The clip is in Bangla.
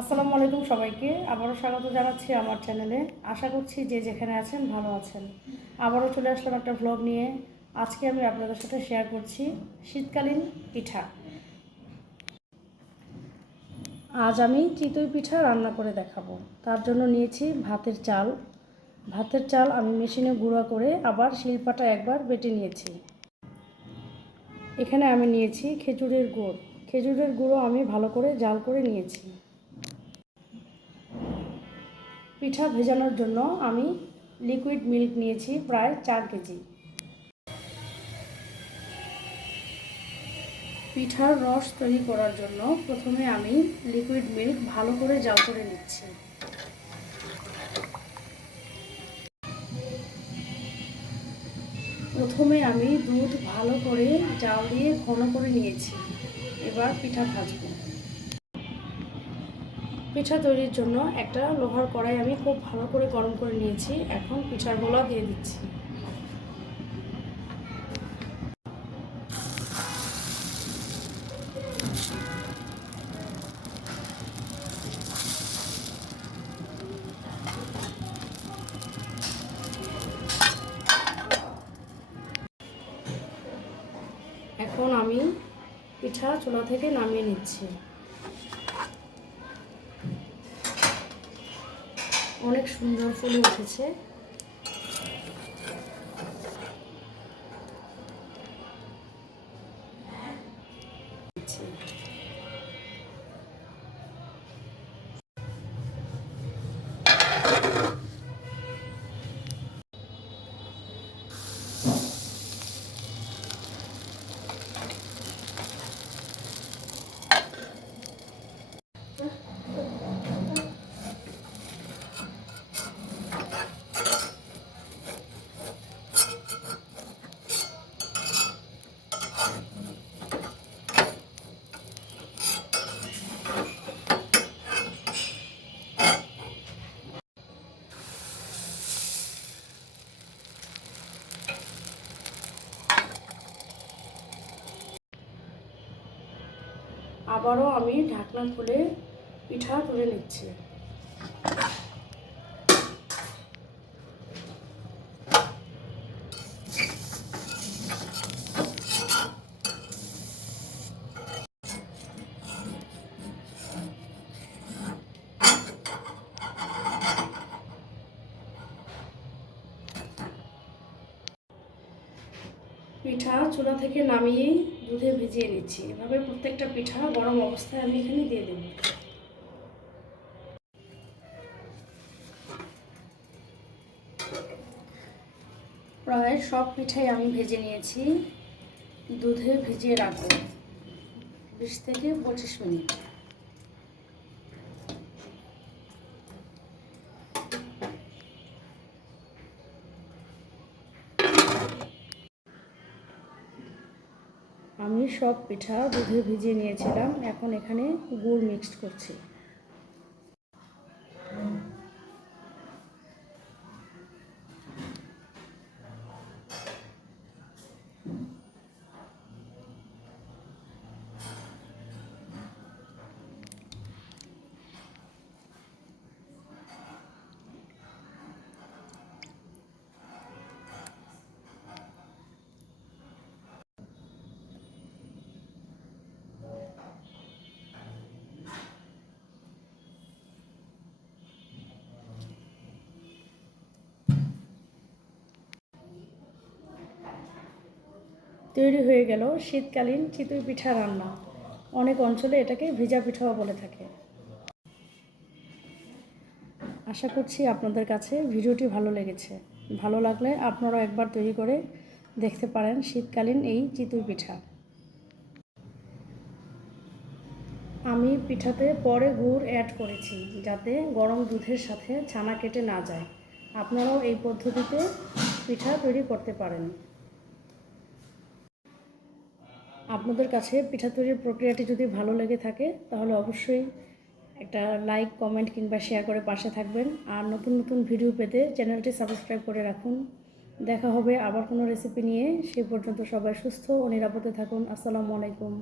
আসসালামু আলাইকুম সবাইকে আবারও স্বাগত জানাচ্ছি আমার চ্যানেলে। আশা করছি যে যেখানে আছেন ভালো আছেন। আবারও চলে আসলাম একটা ভ্লগ নিয়ে। আজকে আমি আপনাদের সাথে শেয়ার করছি শীতকালীন পিঠা। আজ আমি চিতই পিঠা রান্না করে দেখাবো। তার জন্য নিয়েছি ভাতের চাল। ভাতের চাল আমি মেশিনে গুঁড়া করে আবার শিলপাটা একবার বেটে নিয়েছি। এখানে আমি নিয়েছি খেজুরের গুড়। খেজুরের গুঁড়ো আমি ভালো করে জাল করে নিয়েছি। পিঠা ভেজানোর জন্য আমি লিকুইড মিল্ক নিয়েছি প্রায় 4 কেজি। পিঠার রস তৈরি করার জন্য প্রথমে আমি লিকুইড মিল্ক ভালো করে জাল করে নিচ্ছি। প্রথমে আমি দুধ ভালো করে জাল দিয়ে ঘন করে নিয়েছি। এবার পিঠা ভাজবো। পিঠা তৈরির জন্য একটা লোহার কড়াই আমি খুব ভালো করে গরম করে নিয়েছি। এখন পিঠার গোলা দিয়ে দিচ্ছি। এখন আমি পিঠা চুলা থেকে নামিয়ে নিচ্ছি। অনেক সুন্দর ফুলে উঠেছে। আবারও আমি ঢাকনা খুলে পিঠা তুলে নিচ্ছি। পিঠা চুলা থেকে নামিয়ে দুধে ভিজিয়ে নিচ্ছি। এভাবে প্রত্যেকটা পিঠা গরম অবস্থায় আমি এখানে দিয়ে দেব। প্রায় সব পিঠাই আমি ভেজে নিয়েছি। দুধে ভিজিয়ে রাখবো 20 থেকে 25 মিনিট। আমি সব পিঠা দুধে ভিজিয়ে নিয়েছিলাম। এখন এখানে গুড় মিক্সড করছি। তৈরি হয়ে গেল শীতকালীন চিতই পিঠা রান্না। অনেক অঞ্চলে এটাকে ভিজা পিঠাও বলে থাকে। আশা করছি আপনাদের কাছে ভিডিওটি ভালো লেগেছে। ভালো লাগলে আপনারাও একবার তৈরি করে দেখতে পারেন শীতকালীন এই চিতই পিঠা। আমি পিঠাতে পরে গুড় অ্যাড করেছি যাতে গরম দুধের সাথে ছানা কেটে না যায়। আপনারাও এই পদ্ধতিতে পিঠা তৈরি করতে পারেন। আপনাদের কাছে পিঠা তৈরির প্রক্রিয়াটি যদি ভালো লেগে থাকে তাহলে অবশ্যই একটা লাইক, কমেন্ট কিংবা শেয়ার করে পাশে থাকবেন। আর নতুন নতুন ভিডিও পেতে চ্যানেলটি সাবস্ক্রাইব করে রাখুন। দেখা হবে আবার কোনো রেসিপি নিয়ে। সে পর্যন্ত সবাই সুস্থ ও নিরাপদে থাকুন। আসসালামু আলাইকুম।